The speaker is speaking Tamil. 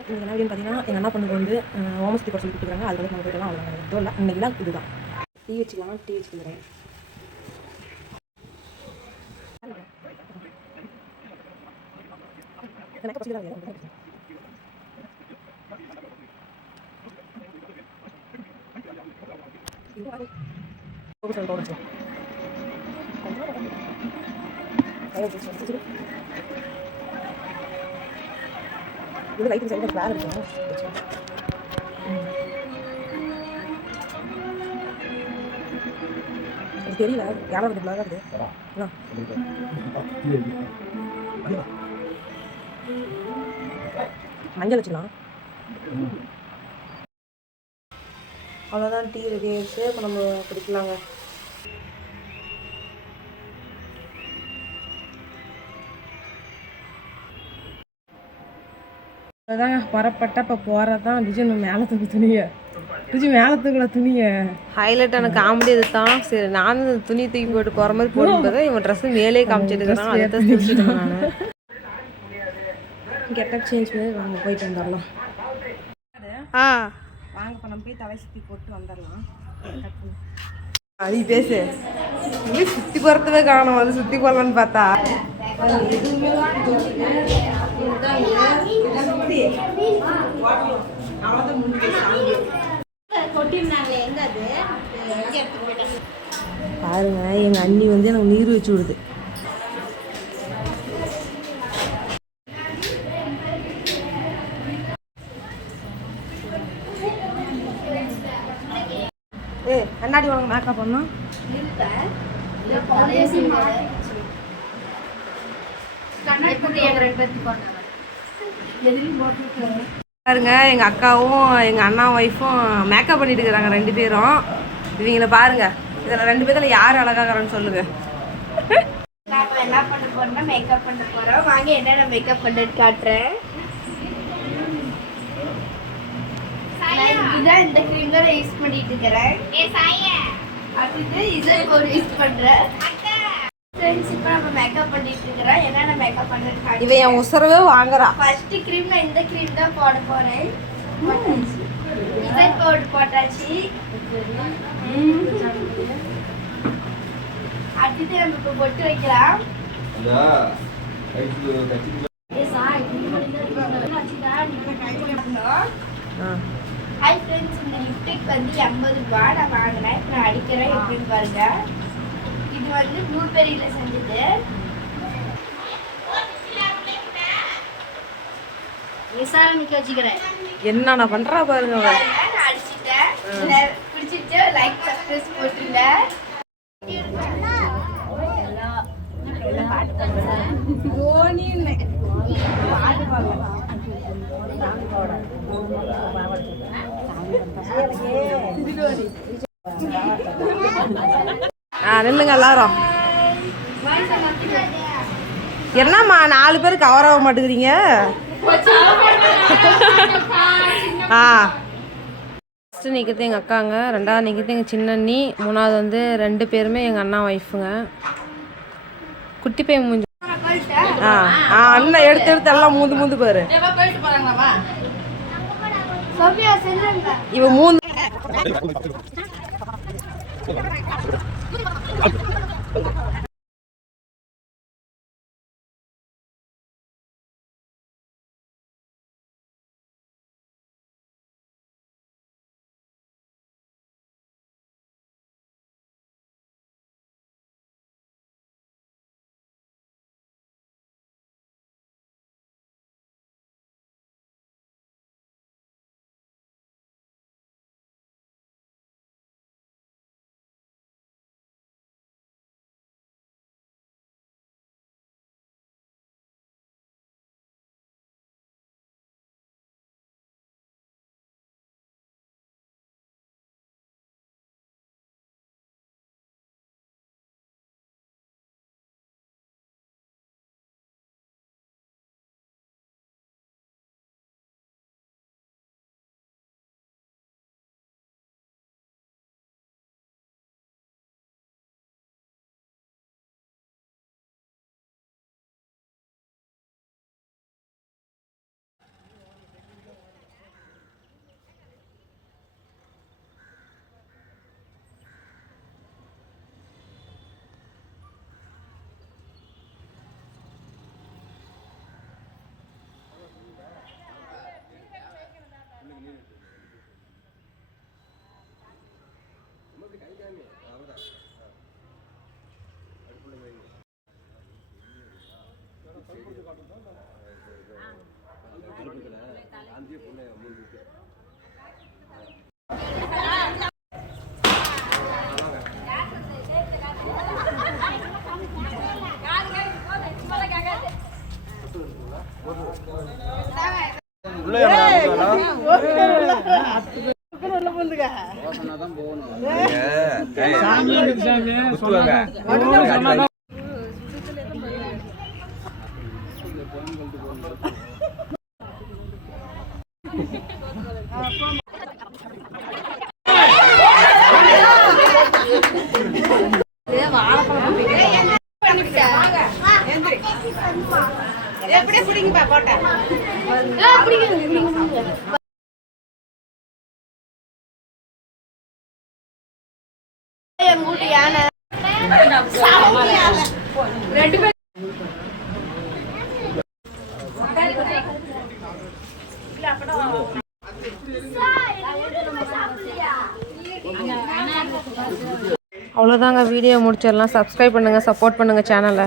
இன்றைக்கி என்ன வீடியோன்னு பார்த்தீங்கன்னா எங்கள் அண்ணா பொண்ணுக்கு வந்து ஓமஸ்தி போட சொல்லி கொடுத்துருக்காங்க. அது வந்து நம்ம போய்ட்டுலாம் அவ்வளோ எதுவும் இல்லை. இன்றைக்கி தான் இதுதான் டீ வச்சுக்கலாம். டீ வச்சுக்கிறேன். இது லைட் சைடு வேறு இருக்கும். அது தெரியல கேமரா கொஞ்சம் பிளாக இருக்குது. மஞ்சள் வச்சுக்கலாம். அவ்வளோதான், டீ ரெடி ஆகிடுச்சு. இப்போ நம்ம குடிக்கலாங்க. அதான் பரப்பட்ட இப்போ போகிறதான் ருஜி மேலே தூக்கு துணியை மேலே தூக்கல துணியை ஹைலைட்டான காமெடி இது தான். சரி, நானும் துணி தூக்கி போட்டு போகிற மாதிரி போடும்போது இவன் ட்ரெஸ்ஸு மேலே காமிச்சிட்டு இருக்கிறான். அதை தான் தூக்கிட்டேன் நான். கெட்டப் சேஞ்ச் பண்ணி வாங்க போயிட்டு வந்துடலாம். வாங்க இப்போ நம்ம போய் தலை சுற்றி போட்டு வந்துடலாம். அது பேசு சுற்றி போகிறதவே காணும். அது சுற்றி போடலான்னு பார்த்தா எதுவுமே பாருங்க, எங்க அண்ணி வந்து எனக்கு நீர் வச்சு விடுது. கண்ணாடி உனக்கு மேக்கப் பண்ணோம். பாருங்க, எங்க அக்காவும் எங்க அண்ணா ஒய்ஃபும் மேக்கப் பண்ணிட்டு இருக்கிறாங்க 2 பேரும். இவங்கள பாருங்க, இதில் 2 பேர்த்துல யார் அழகாகிறான்னு சொல்லுங்க. என்ன பண்ண போறோம்னா மேக்கப் பண்ண போறோம். வாங்க என்னென்ன மேக்கப் பண்ணிட்டு காட்டுறேன். இதான் இந்த கிரீம் தான் யூஸ் பண்ணிட்டு இருக்கிறேன். அடுத்து இதை ஒரு யூஸ் பண்றேன். ஃப்ரெண்ட்ஸ், இப்போ நம்ம மேக்கப் பண்ணிட்டு இருக்கிறோம். என்னென்ன மேக்கப் பண்ணிட்டு காட்டுறேன். இவன் என் உசரவே வாங்குறா. ஃபர்ஸ்ட் கிரீம் நான் இந்த கிரீம் தான் போட போறேன். இதை போட்டாச்சு. அடுத்து நம்ம இப்போ பொட்டு வைக்கலாம். ஹை ஃப்ரெண்ட்ஸ், இந்த லிப்டிக் வந்து 80 ரூபாய் நான் வாங்கினேன். இப்போ நான் அடிக்கிறேன். எப்படின்னு பாருங்க. இது வந்து ப்ளூபெரியில் செஞ்சது. என்ன நான் பண்றா பாருங்க. நான் அடிச்சிட்டேன். பிடிச்சிட்டு லைக் சப்ஸ்கிரைப் போட்டுருங்க. நில்லுங்க எல்லாரும். என்னம்மா 4 பேர் கவர் ஆக மாட்டேங்கிறீங்க? ஃபஸ்ட்டு நிற்கிறது எங்கள் அக்காங்க, 2வது நிற்கிறது எங்கள் சின்னண்ணி, 3வது வந்து 2 பேருமே எங்கள் அண்ணா ஒய்ஃபுங்க. குட்டி பையன் மூஞ்சி அண்ணன் எடுத்து எல்லாம் மூந்து பாரு. இவன் மூந்து எப்படியே பிடிங்கப்பா போட்டேன் யானை அவ்வளோதாங்க, வீடியோ முடிச்சிடலாம். சப்ஸ்கிரைப் பண்ணுங்கள், சப்போர்ட் பண்ணுங்கள் சேனலை.